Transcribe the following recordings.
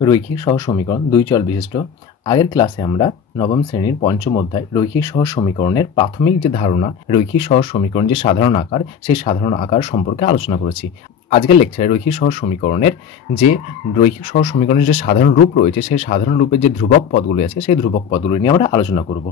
রৈখিক সহজ সমীকরণ দুই চল বিশিষ্ট। আগের ক্লাসে আমরা নবম শ্রেণীর পঞ্চম অধ্যায় রৈখিক সহজ সমীকরণের প্রাথমিক যে ধারণা, রৈখিক সহজ সমীকরণ যে সাধারণ আকার, সেই সাধারণ আকার সম্পর্কে আলোচনা করেছি। আজকের লেকচারে রৈখিক সহজ সমীকরণের যে সাধারণ রূপ রয়েছে, সেই সাধারণ রূপের যে ধ্রুবক পদগুলি আছে, সেই ধ্রুবক পদগুলি নিয়ে আমরা আলোচনা করব।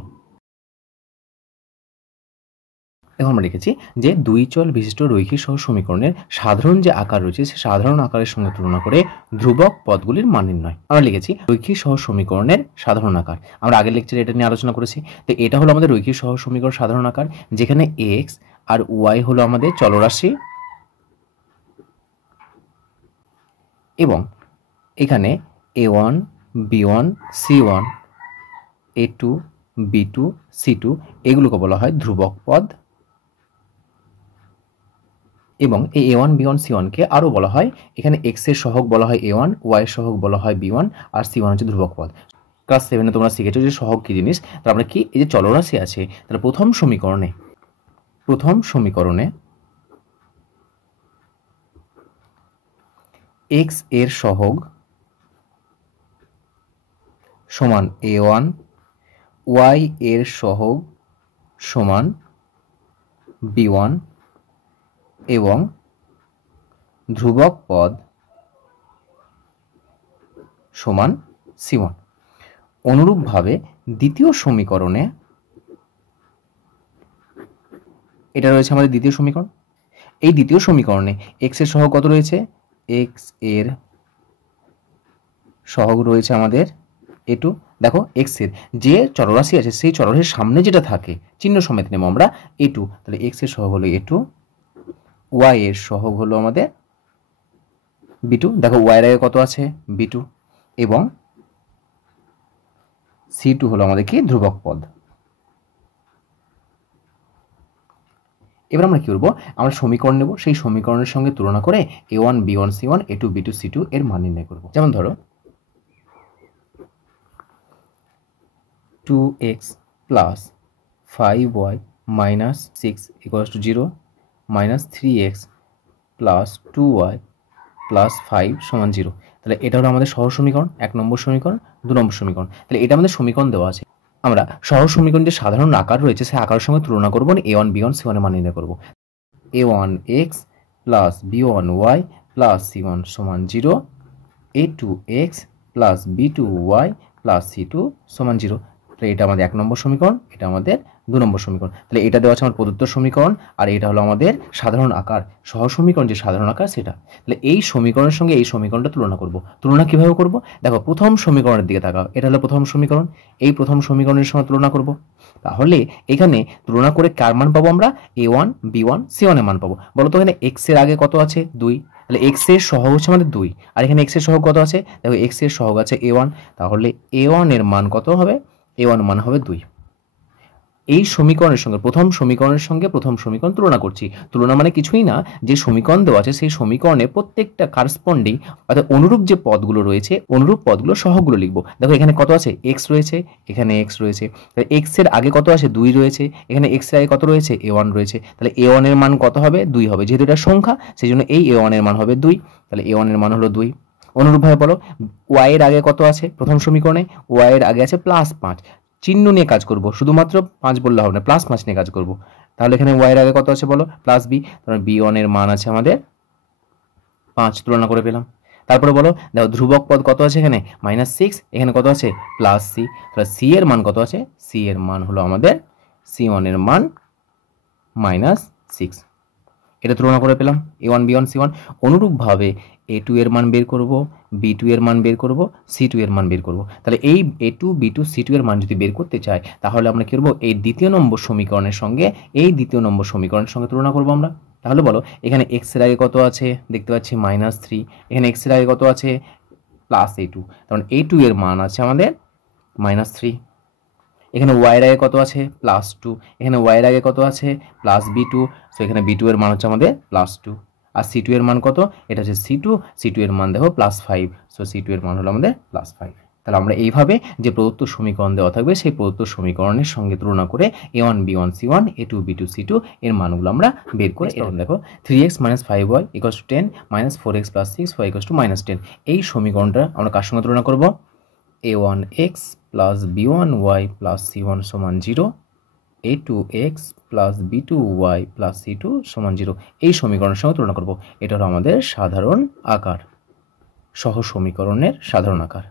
এখন আমরা লিখেছি যে দুই চল বিশিষ্ট রৈখিক সহজ সমীকরণের সাধারণ যে আকার রয়েছে, সেই সাধারণ আকারের সঙ্গে তুলনা করে ধ্রুবক পদগুলির মান নির্ণয়। আমরা লিখেছি রৈখিক সহজ সমীকরণের সাধারণ আকার। আমরা আগের লেকচারে এটা নিয়ে আলোচনা করেছি। তো এটা হলো আমাদের রৈখিক সহজ সমীকরণ সাধারণ আকার, যেখানে এক্স আর ওয়াই হলো আমাদের চলরাশি এবং এখানে a1 b1 c1 a2 b2 c2 এগুলোকে বলা হয় ধ্রুবক পদ, এবং এই a1 b1 c1 কে আরও বলা হয়, এখানে x এর সহগ বলা হয় a1, y এর সহগ বলা হয় b1 আর c1 হচ্ছে ধ্রুবক পদ। ক্লাস 7-এ তোমরা শিখেছো যে সহগ কি জিনিস। তার আমরা কি, এই যে চলরাশি আছে, তাহলে প্রথম সমীকরণে x এর সহগ সমান a1, y এর সহগ সমান b1 এবং ধ্রুবক পদ সমান c1। অনুরূপভাবে দ্বিতীয় সমীকরণে, এটা রয়েছে আমাদের দ্বিতীয় সমীকরণ। এই দ্বিতীয় সমীকরণে x এর সহগ কত রয়েছে? x এর সহগ রয়েছে আমাদের a2। দেখো x এর যে চলরাশি আছে, সেই চলরাশির সামনে যেটা থাকে চিহ্ন সমেত নেব আমরা a2, তাহলে x এর সহগ হলো a2, y এর সহগ হলো আমাদের b2। দেখো y এর আগে কত আছে? b2, এবং c2 হলো আমাদের কি? ধ্রুবক পদ। এবার আমরা কি করবো? আমরা সমীকরণ নেব, সেই সমীকরণের সঙ্গে তুলনা করে a1 b1 c1 a2 b2 c2 এর মান নির্ণয় করব। যেমন ধরো 2x plus 5y minus 6 equals to 0, minus 3x plus 2y plus 5 সমান 0। তাহলে এটা হলো আমাদের সহজ সমীকরণ, 1 নম্বর সমীকরণ, 2 নম্বর সমীকরণ। তাহলে এটা আমাদের সমীকরণ দেওয়া আছে। আমরা সহজ সমীকরণ যে সাধারণ আকার রয়েছে, সেই আকারের সঙ্গে তুলনা করবো, a1 b1 c1 এর মান নির্ণয় করবো। a1x plus b1y plus c1 সমান 0, a2x plus b2y plus c2 সমান 0। তাহলে এটা আমাদের 1 নম্বর সমীকরণ, এটা আমাদের 2 নম্বর সমীকরণ। তাহলে এটা দেওয়া আছে আমার প্রদত্ত সমীকরণ, আর এটা হলো আমাদের সাধারণ আকার, সহজ সমীকরণ যে সাধারণ আকার সেটা। তাহলে এই সমীকরণের সঙ্গে এই সমীকরণটা তুলনা করব। তুলনা কিভাবে করব? দেখো প্রথম সমীকরণের দিকে তাকাও, এটা হলো প্রথম সমীকরণ, এই প্রথম সমীকরণের সঙ্গে তুলনা করব। তাহলে এখানে তুলনা করে কার মান পাবো আমরা? a1 b1 c1 এর মান পাবো। বলো তো এখানে x এর আগে কত আছে? 2, তাহলে x এর সহগ হচ্ছে আমাদের 2, আর এখানে x এর সহগ কত আছে? দেখো x এর সহগ আছে a1, তাহলে a1 এর মান কত হবে? a1 মান হবে 2। এই সমীকরণের সঙ্গে প্রথম সমীকরণ তুলনা করছি। তুলনা মানে কিছুই না, যে সমীকরণ দেওয়া আছে সেই সমীকরণে প্রত্যেকটা কারসপন্ডিং অর্থাৎ অনুরূপ যে পদগুলো রয়েছে, অনুরূপ পদগুলো সহগগুলো লিখবো। দেখো এখানে কত আছে? x রয়েছে, এখানে x রয়েছে, তাহলে x এর আগে কত আছে? 2 রয়েছে, এখানে x এর আগে কত রয়েছে? a1 রয়েছে, তাহলে a1 এর মান কত হবে? 2 হবে, যেহেতু এটা সংখ্যা সেই জন্য এই a1 এর মান হবে 2, তাহলে a1 এর মান হলো 2। অনুরূপভাবে বলো y এর আগে কত আছে? প্রথম সমীকরণে y এর আগে আছে +5, চিহ্ন নিয়ে কাজ করব, শুধুমাত্র 5 বললে হবে না, +5 নিয়ে কাজ করব। তাহলে এখানে y এর আগে কত আছে বলো? +b, তাহলে b1 এর মান আছে আমাদের 5, তুলনা করে পেলাম। তারপরে বলো, দেখো ধ্রুবক পদ কত আছে এখানে? -6, এখানে কত আছে? +c, তাহলে c এর মান কত আছে? c এর মান হলো আমাদের c1 এর মান -6। এটা তুলনা করে পেলাম a1 b1 c1। অনুরূপভাবে a2 এর মান বের করব, b2 এর মান বের করব, c2 এর মান বের করব। তাহলে এই a2 b2 c2 এর মান যদি বের করতে চাই, তাহলে আমরা কি করব? এই দ্বিতীয় নম্বর সমীকরণের সঙ্গে তুলনা করব আমরা। তাহলে বলো এখানে x এর আগে কত আছে? দেখতে পাচ্ছি -3, এখানে x এর আগে কত আছে? +a2, কারণ a2 এর মান আছে আমাদের -3। এখানে y এর আগে কত আছে? +2, এখানে y এর আগে কত আছে? +b2, সো এখানে b2 এর মান হচ্ছে আমাদের +2, আর c2 এর মান কত? এটা হচ্ছে c2 এর মান দেখো +5, সো c2 এর মান হলো আমাদের +5। তাহলে আমরা এইভাবে যে প্রদত্ত সমীকরণ দেওয়া থাকবে সেই প্রদত্ত সমীকরণের সঙ্গে তুলনা করে a1 b1 c1 a2 b2 c2 এর মানগুলো আমরা বের করে এরকম দেখো 3x - 5y = 10 - 4x + 6y = -10 এই সমীকরণটা আমরা কার সঙ্গে তুলনা করব a1x + b1y + c1 = 0 a2x + b2y + c2 = 0 এই সমীকরণের সঙ্গে তুলনা করব। এটা হলো আমাদের সাধারণ আকার, সহ সমীকরণের সাধারণ আকার।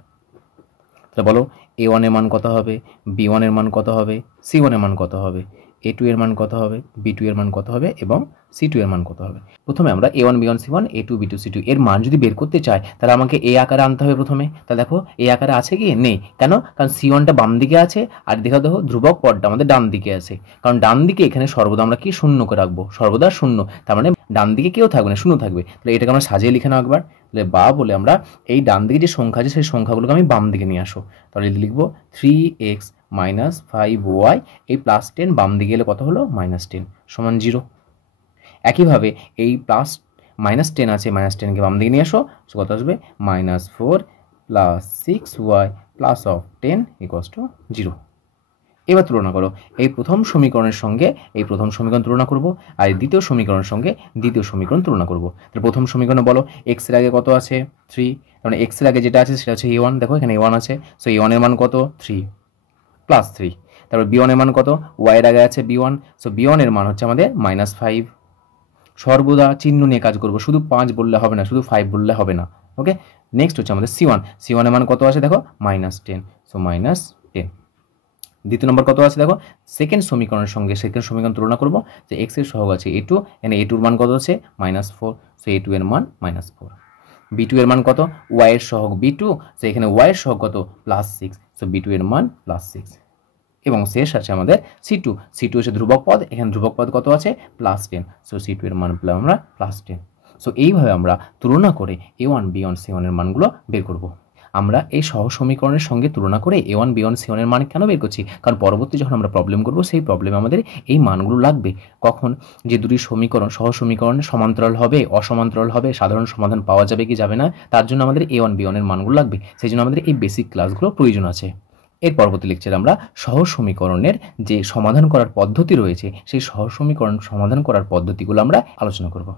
তাহলে বলো a1 এর মান কত হবে, b1 এর মান কত হবে, c1 এর মান কত হবে, a2 এর মান কত হবে, b2 এর মান কত হবে এবং c2 এর মান কত হবে। প্রথমে আমরা a1 b1 c1 a2 b2 c2 এর মান যদি বের করতে চাই তাহলে আমাকে a আকারে আনতে হবে প্রথমে। তাহলে দেখো a আকারে আছে কি, নেই, কেন? কারণ c1টা বাম দিকে আছে আর দেখো ধ্রুবক পদটা আমাদের ডান দিকে আছে, কারণ ডান দিকে এখানে সর্বদা আমরা কি শূন্য করে রাখবো, সর্বদা শূন্য, তার মানে ডান দিকে কেউ থাকবে না, শূন্য থাকবে। তাহলে এটাকে আমরা সাজিয়ে লিখে নাও একবার। তাহলে বা বলে আমরা এই ডান দিকে যে সংখ্যা আছে সেই সংখ্যাগুলোকে আমি বাম দিকে নিয়ে আসো। তাহলে লিখবো 3x - 5y, এই +10 বাম দিকে গেলে কত হলো, -10 = 0। একইভাবে এই -10 আছে, -10কে বাম দিকে নিয়ে আসো, কত আসবে, -4 + 6y + 10 = 0। এবার তুলনা করো এই প্রথম সমীকরণের সঙ্গে এই প্রথম সমীকরণ তুলনা করব, আর দ্বিতীয় সমীকরণের সঙ্গে দ্বিতীয় সমীকরণ তুলনা করব। তাহলে প্রথম সমীকরণে বলো x এর আগে কত আছে, 3, মানে x এর আগে যেটা আছে সেটা হচ্ছে a1, দেখো এখানে a1 আছে, সো a1 এর মান কত, 3 + 3। তারপর b1 এর মান কত, y এর আগে আছে b1, সো b1 এর মান হচ্ছে আমাদের -5। সর্বদা চিহ্ন নিয়ে কাজ করব, শুধু 5 বললে হবে না, শুধু 5 বললে হবে না। ওকে, নেক্সট হচ্ছে আমাদের c1 এর মান কত আছে, দেখো -10, সো -10। দ্বিতীয় নম্বর কত আছে, দেখো সেকেন্ড সমীকরণের সঙ্গে সেকেন্ড সমীকরণ তুলনা করব, যে x এর সহগ আছে a2, এখানে a2 এর মান কত আছে, -4, সো a2 এর মান -4। b2 এর মান কত, y এর সহগ b2, সো এখানে y এর সহগ কত, +6, সো b2 এর মান +6। এবং শেষ আছে আমাদের c2 হচ্ছে ধ্রুবক পদ, এখানে ধ্রুবক পদ কত আছে, +10, সো c2 এর মান পেলাম আমরা +10। সো এইভাবে আমরা তুলনা করে a1 b1 c1 এর মানগুলো বের করব। আমরা এই সহ সমীকরণের সঙ্গে তুলনা করে a1 b1 c1 এর মান কেন বের করছি, কারণ পরবর্তী যখন আমরা প্রবলেম করব সেই প্রবলেমে আমাদের এই মানগুলো লাগবে। কখন, যে দুটি সমীকরণ সহ সমীকরণ সমান্তরাল হবে, অসমান্তরাল হবে, সাধারণ সমাধান পাওয়া যাবে কি যাবে না, তার জন্য আমাদের a1 b1 এর মানগুলো লাগবে। সেই জন্য আমাদের এই বেসিক ক্লাসগুলো প্রয়োজন আছে। এর পরবর্তী লেকচারে আমরা সহজ সমীকরণের যে সমাধান করার পদ্ধতি রয়েছে সেই সহজ সমীকরণ সমাধান করার পদ্ধতিগুলো আমরা আলোচনা করব।